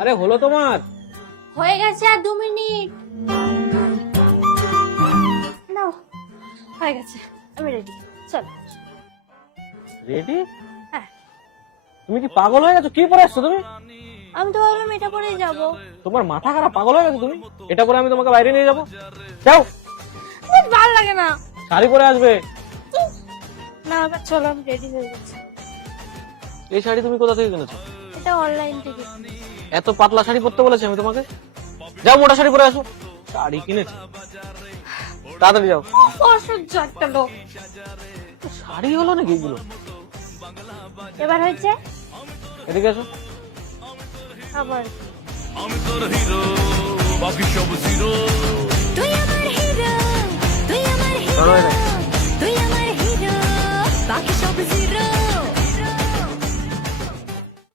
আরে হলো তোমার? হয়ে গেছে আর 2 মিনিট। নাও, হয়ে গেছে, আমি রেডি। চল। রেডি? হ্যাঁ। তুমি কি পাগল হয়ে গেছো? কি পরে আসছো তুমি? আমি তো ভাবলাম এটা পরেই যাবো। তোমার মাথা খারাপ, পাগল হয়ে গেছো তুমি? এটা পরে আমি তোমাকে বাইরে নিয়ে যাবো? যাও। ভালো লাগে না। শাড়ি পরে আসবে। না, এবার চলো, আমি রেডি হয়ে গেছি। এই শাড়ি তুমি কোথা থেকে কিনেছো? এটা অনলাইন থেকে। এত পাতলা শাড়ি পরতে বলেছি আমি তোমাকে? যাও মোটা শাড়ি পরে আসো। শাড়ি কিনেছো, তাড়াতাড়ি যাও। অসহ্য একটা লোক। শাড়ি হলো নাকি এগুলো? এবার হয়েছে? এদিকে আসো। আবার আমি তোর হিরো, বাকি সব জিরো। তুই আমার হিরো, তুই আমার হিরো, চলো এখানে। তুই আমার হিরো, বাকি সব জিরো।